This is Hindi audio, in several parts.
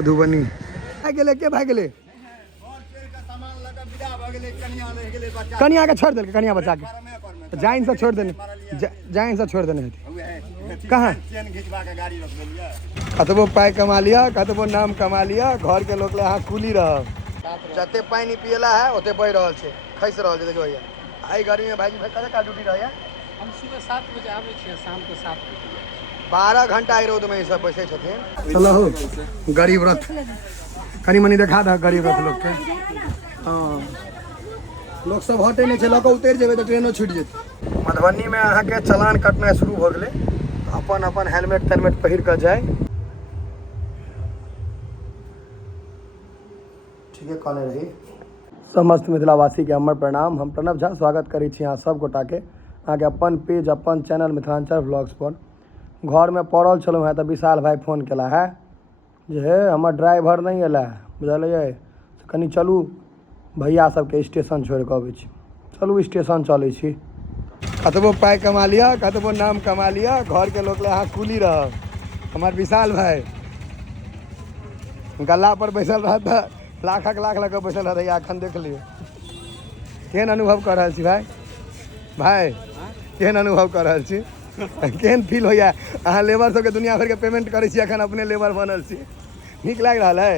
मधुबनी भाग गेले के भाग गेले कनिया के छोड़ देलकै कनिया बच्चा के जाइन से छोड़ देने जाइन से छोड़ देने कहाँ कतबो पाई कमा लिया कतबो नाम कमा लिया घर के लोग यहाँ कुली रह जते पानी पियला है ओते बह रहल छै खैस रहल छै देखियो भैया आई गर्मी में भाई कते का ड्यूटी रहैया हम सुबह 7 बजे आबै छियै शाम के 7 बजे 12 घंटा रोद में सब बैठे छथिन चलो हो गरीब रथ कनी मनी देखा द गरीब रथ लोग के हाँ लोग सब हटे नहीं लऽ कऽ उतर जेबै तो ट्रेनो छूट जेतै मधुबनी में अहाँ के चलान कटना शुरू हो गए अपन अपन हेलमेट तेलमेट पहिर कर जाए ठीक है कहने रही समस्त मिथिलावासी के हमर प्रणाम हम प्रणव झा स्वागत करै छी अहाँ सब गोटा के अहाँ के अपन पेज अपन चैनल मिथिलांचल व्लॉग्स पर घर में पड़ल छलहुँ हैं तो विशाल भाई फोन केला है जे हे हमर ड्राइवर नहीं एला बुझलिए कनी चलू भैया सबके स्टेशन छोड़ के अबै छी चलू स्टेशन चलै छी कतबो पाई कमा लिया कतबो नाम कमा लिया घर के लोग यहाँ कुली रह हमार विशाल भाई गला पर बैसल रहा था लाखक लाख लगा बैसल रहा था अखन देख लियो केहन अनुभव कर रहा छी भाई भाई केहन अनुभव कर रहा छी केहन फील होइया अहाँ लेबर सबके दुनिया भर के पेमेंट करै छी अखन अपने लेबर बनल छी नीक लागि रहल है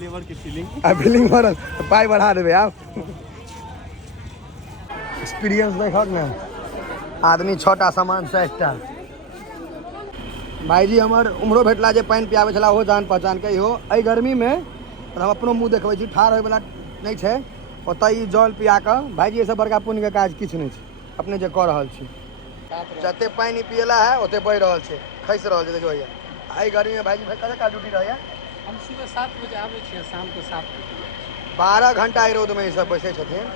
लेबर के फीलिंग बनल पाई बढ़ा देबै आप एक्सपीरियंस देखक ने आदमी 6टा सामान 60टा भाईजी हमर उम्रो भेटला जे पानि पियाबै छला ओहो जान पहचान के इहो एहि गर्मी में हम अपनो मुँह देखबै छी ठाढ़ होइवला नहीं छै ओतऽ ई जल पिया कऽ भाईजी एहिसँ बड़का पुण्य के काज किछु नहीं छै अपने जे कऽ रहल छी जते पानी पियला है ओते बह रहल छै खैस रहल छै देखियो भैया एहि गर्मी में भाईजी कते का ड्यूटी रहैया हम सुबह 7 बजे आबै छियै शाम के 7 बजे 12 घंटा रोद में सब बैठे छथिन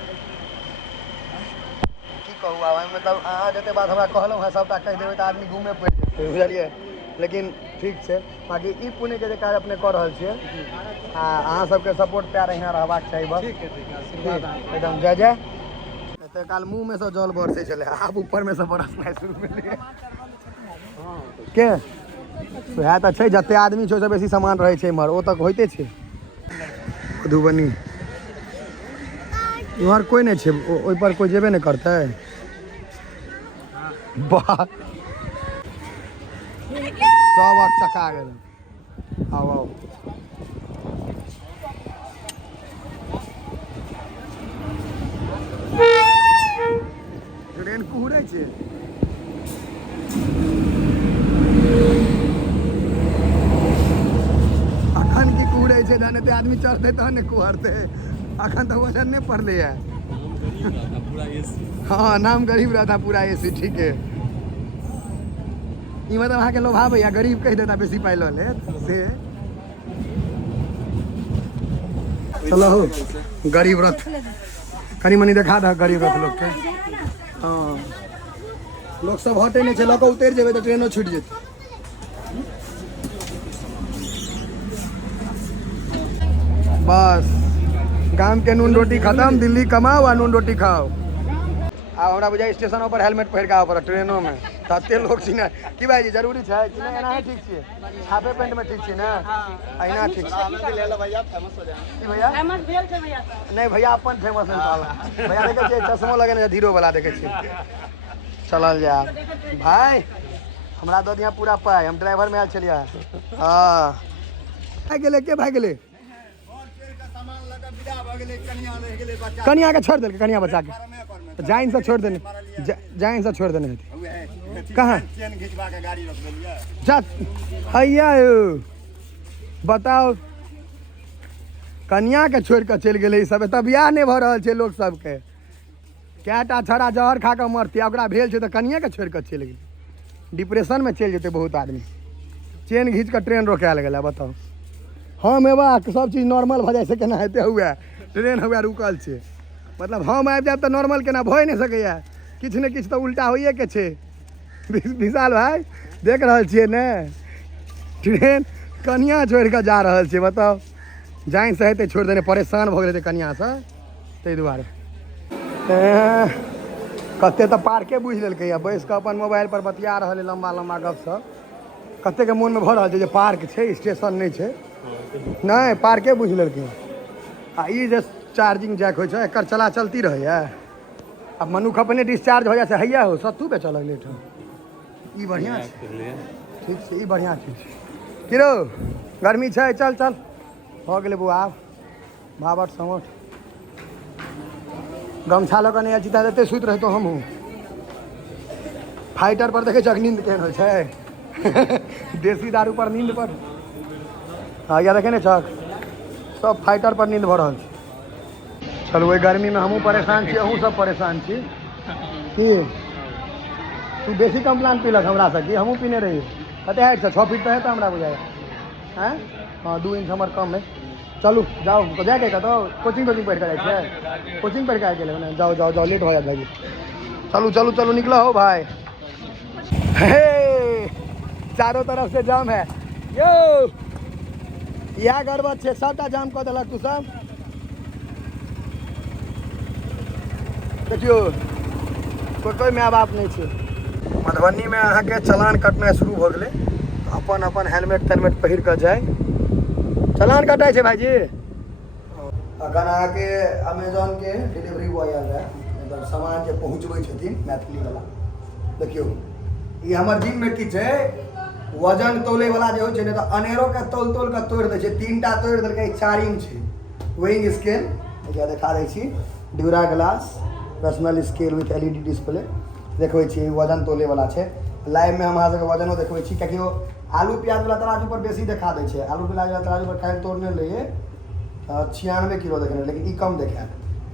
की कहू आब मतलब अहाँ जते बात हमरा कहलहुँ हैं सबटा कहि देबै तऽ आदमी घूमे पड़ि जेतै बुझलियै लेकिन ठीक छै बाकी ई पुण्य के जे काज अपने कऽ रहल छियै आ अहाँ सबके सपोर्ट प्यार अहिना रहबाक चाही बस एकदम जय जय एते काल मुँह में से जल बरसै छलै आब ऊपर में से बरसनाइ शुरू भेलै के वएह तऽ छै जते आदमी छै ओहिसँ बेसी सामान रहै छै इम्हर ओ तक होइते छै मधुबनी इम्हर कोई नहीं छै ओहि पर कोई जेबे नहीं करतै वाह सब चका गेल आओ आओ ट्रेन कुहरै छै अखन की कुहरै छै जाने ते आदमी चढ़ते तहन ने कुहरते अखन तो वजन नहीं पड़ले है हाँ नाम गरीब रहता पूरा एसी ठीक है ई मतलब अहाँ के लोभाबै या गरीब कहि देता बेसी पाई लऽ लेत से चलो हो गरीब रथ कनी मनी देखा द गरीब रथ लोग के हाँ लोग सब हटे नहीं लऽ कऽ उतर जेबै तो ट्रेनो छूट जेतै बस गाम के नून रोटी खत्म दिल्ली कमाओ आ नून रोटी खाओ आब हमरा बुझाइ स्टेशनों पर हेलमेट पहिर के आबऽ पड़त ट्रेनों में तते लोग छी ने की भाईजी जरूरी छै कि नहीं एना ठीक छियै हाफे पेंट में ठीक छियै ने अहिना ठीक छै ले लो भैया फेमस हो जाए भैया फेमस भेल छै भैया नहीं भैया अपन फेमस है साला भैया देखे छियै चश्मो लगेने हीरो वाला देखे छियै चलल जाए भाई हमरा दऽ दिया पूरा पाई हम ड्राइवर में आयल छलियै हां भाग गेले के भाग गेले कनिया के छोड़ देलकै कनिया बच्चा के जाइन से छोड़ देने जाइन से छोड़ देने कहाँ हैया बताओ कनिया के छोड़ के चलि गेलै सब एतऽ बियाह नहीं भऽ रहल छै लोग सबके कएटा छड़ा जहर खा कऽ मरतै ओकरा भेल छै तऽ कनिया के छोड़ के चलि गेलै डिप्रेशन में चलि जेतै बहुत आदमी चेन घींच कऽ ट्रेन रोकायल गेलै बताओ हम एबा सब चीज नॉर्मल भऽ जाइ छै केना हेतै हुए ट्रेन हुए रुकल छै मतलब हम आबि जायब तऽ नॉर्मल केना भऽ नहीं सकैया किछु ने किछु तऽ उल्टा होइए के छै विशाल भाई देख रहल छियै ने ट्रेन कनिया छोड़ कऽ जा रहल छै बताओ जाइन से हेतै छोड़ देने परेशान भऽ गेलै कनिया से ताहि दुआरे कते तऽ पार्के बुझि लेलकै बैस कऽ अपन मोबाइल पर बतिया रहल है लम्बा लम्बा गपशप कते के मोन में भऽ रहल छै जे पार्क छै स्टेशन नहीं छै नहीं पार्के बुझ लेलखिन आ ई जे चार्जिंग जैक होइ छै एकर चला चलती रहैया अब मनुख अपने डिस्चार्ज हो जाइ छै हैया हो सत्तू बेचऽ लगलै ठम ई बढ़िआँ छै ठीक छै ई बढ़िआँ चीज छै किरो गर्मी छै चल चल भऽ गेलै बौआ आब भावट समट गमछा लऽ कऽ नहि चिता देते सुति रहितो हमहूँ फाइटर पर देखै छक नींद केहन होइ छै देसी दारू पर नींद पर हाँ या देखे ने छक सब फाइटर पर नींद भऽ रहल छै चलू ओहि गर्मीमे हमहूँ परेशान छी अहूँ सब परेशान छी की तू बेसी कम्प्लान पीलक हमरा से कि हमहूँ पीने रही कते हाइट छै 6 फीट पे है तो हमरा बुझाया हैं हाँ 2 इंच हमर कम है चलू जाओ तो जाके कतौ कोचिंग पढ़ कर जाइ छै कोचिंग पढ़ के आ गेलै ने जाओ जाओ जाओ लेट हो जात भाई चलू चलू चलू निकलो हो भाई हे चारों तरफ से जाम है यो यह गड़बड़ छै सबटा जाम कऽ देलक तू सब देखियो कोई माय बाप नहीं छै मधुबनीमे अहाँके चलान कटनाइ शुरू भऽ गेलै अपन अपन हेलमेट तेलमेट पहिर कऽ जाय चलान कटाइ छै भाईजी अखन अहाँके अमेजोन के डिलीवरी बॉय आयल रहे मतलब सामान जे पहुँचबै छथिन मैथिली वाला देखियो ई हमर जिम में की छै वजन तोले वाला जे होइ छै ने तऽ अनेरो के तोल तोल के तोड़ दै छै 3टा तोड़ देलकै 4 छै वेइंग स्केल एकरा देखा दै छी dura glass personal scale with LED display देखबै छी वजन तोले वाला छै लाइव में हम अहाँ सबके वजनो देखबै छी कियाकि ओ आलू प्याज वाला तराजू पर बेसी देखा दै छै आलू प्याज वाला तराजू पर काल्हि तोड़ने रहिए 96 किलो देखने लेकिन ई कम देखायत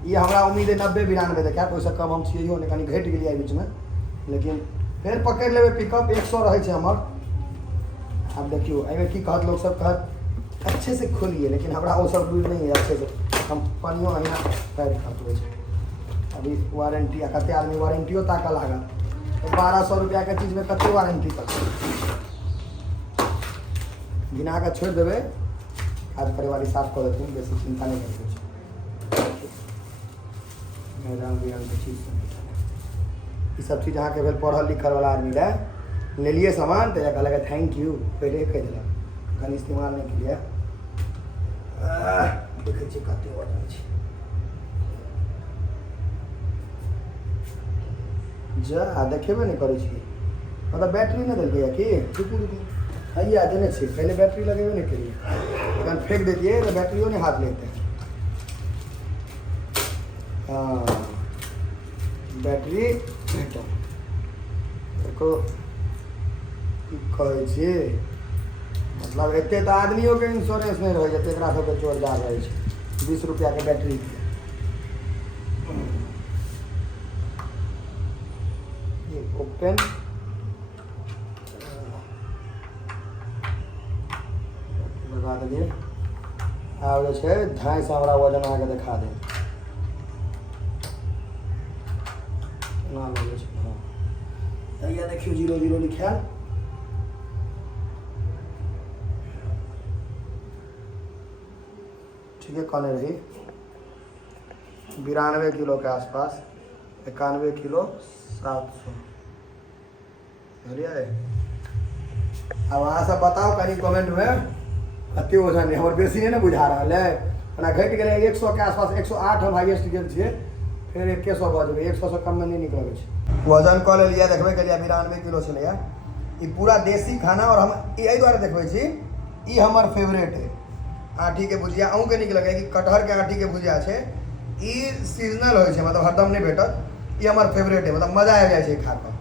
ई हमरा उम्मीद है 90-92 देखायत ओहिसँ कम हम छियै ने कनि घटि गेलियै बीचमे लेकिन फेर पकड़ि लेबै पिकअप 100 रहै छै हमर अब देखियो एहिमे की कहत लोग सब कहत अच्छे से खोलिए लेकिन हमरा वो सब लूर नहीं है अच्छे से हम पानियो अहिना पैर खतबै छै अभी वारंटी आ कते आदमी वारंटियो ताकऽ लागल 1200 रुपया के चीज में कते वारंटी तक गिना के छोड़ देबै आज परिवारी साफ कर देथिन बेसी चिंता नहीं करबै छै रंग बिरंग के चीज ई सब चीज अहाँके भेल पढ़ल लिखल वाला आदमी रहे ले लिए सामान तो कहलक थैंक यू पहले कह दिलक अखन इस्तेमाल नहीं किया देखै छी कते वजन छै जा देखेबे नहीं करै छी मतलब बैटरी नहीं देलकै कि रुकू रुकू हैया देने छी पहले बैटरी लगेबे नहीं करिए अगर फेंक देतिए तो बैटरियों नहीं हाथ लेते हाँ बैटरी देखो कहै छी मतलब एते तो आदमियों के इंश्योरेंस नहीं रहे जते एकरा सबके जोरदार रहे छै 20 रुपया के बैटरी ओपन लगा देलिए आब जे छै धाय से हमरा वजन अहाँके देखा दे ना लगे छै हाँ या देखियो 00 लिखायल ठीक है कहने रही 92 किलो के आसपास 91 किलो 700 बुझलिए अब अहाँ सब बताओ कहीं कमेंट में कते वजन है हमर बेसी नहीं बुझा रहा है ओना घटि गेलै 100 के आसपास 108 हम हाईएस्ट गेल छियै फिर 100 भऽ जेबै 100 से कम में नहीं निकलै छै वजन कऽ लेलियै देखबे केलियै 92 किलो छलैया ई पूरा देसी खाना और हम एहि दुआरे देखबै छी ई हमर फेवरेट है आँठी के भुजिया अहूँ के नीक लगे कि कटहर के आँठी के भुजिया छै ई सीजनल होइ छै मतलब हरदम नहीं भेटत ई हमर फेवरेट है मतलब मजा आबि जाइ छै खा कऽ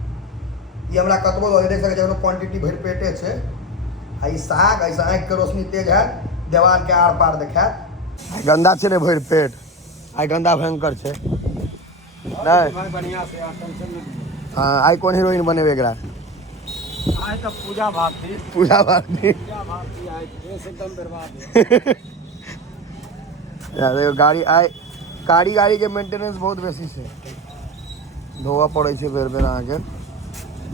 ई हमरा कतबो देख सकै छै क्वांटिटी भरि पेटे छै आ ई साग ऐसा आँखि के रोशनी तेज है देवाल के आर पार देखायत गंदा छै रे भरि पेट आइ गंदा भयंकर छै नहीं बढ़िया से टेंशन नहीं हाँ आई कौन हीरोइन बनेबे एकरा आज तो पूजा भारती पूजा भारती आज देश एकदम बर्बाद है यार देखो गाड़ी आइ गाड़ी के मेंटेनेंस बहुत बेसी छै धोआ पड़ै छै बेर बेर अहाँके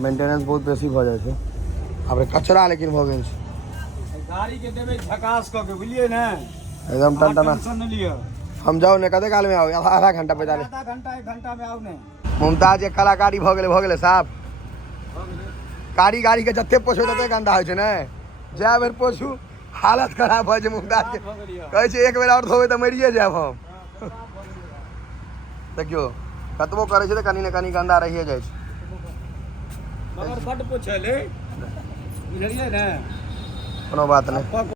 मेंटेनेंस बहुत बेसी भऽ जाइ छै अब कचरा लेकिन भऽ गेल छै गाड़ी के देबै झकास कऽ के बुझलिए ने एकदम टनटना टेंशन नहीं लियो हम जाओ ने कते काल में आओ आधा घंटा 45 आधा घंटा 1 घंटा में आओ ने मुमताज के कलाकारी भऽ गेलै साफ गाड़ी के जते पोछो तते गंदा होइ छै ने जए बेर पोछू हालत खराब भऽ छै मुमताज के कहै छै एक बेर और धोबै तऽ मरिए जायब हम देखियो कतबो करै छै तऽ कनी ने कनी गंदा रहिए जाइ छै मगर बड्ड पोछले बुझलियै ने कोनो बात नहीं।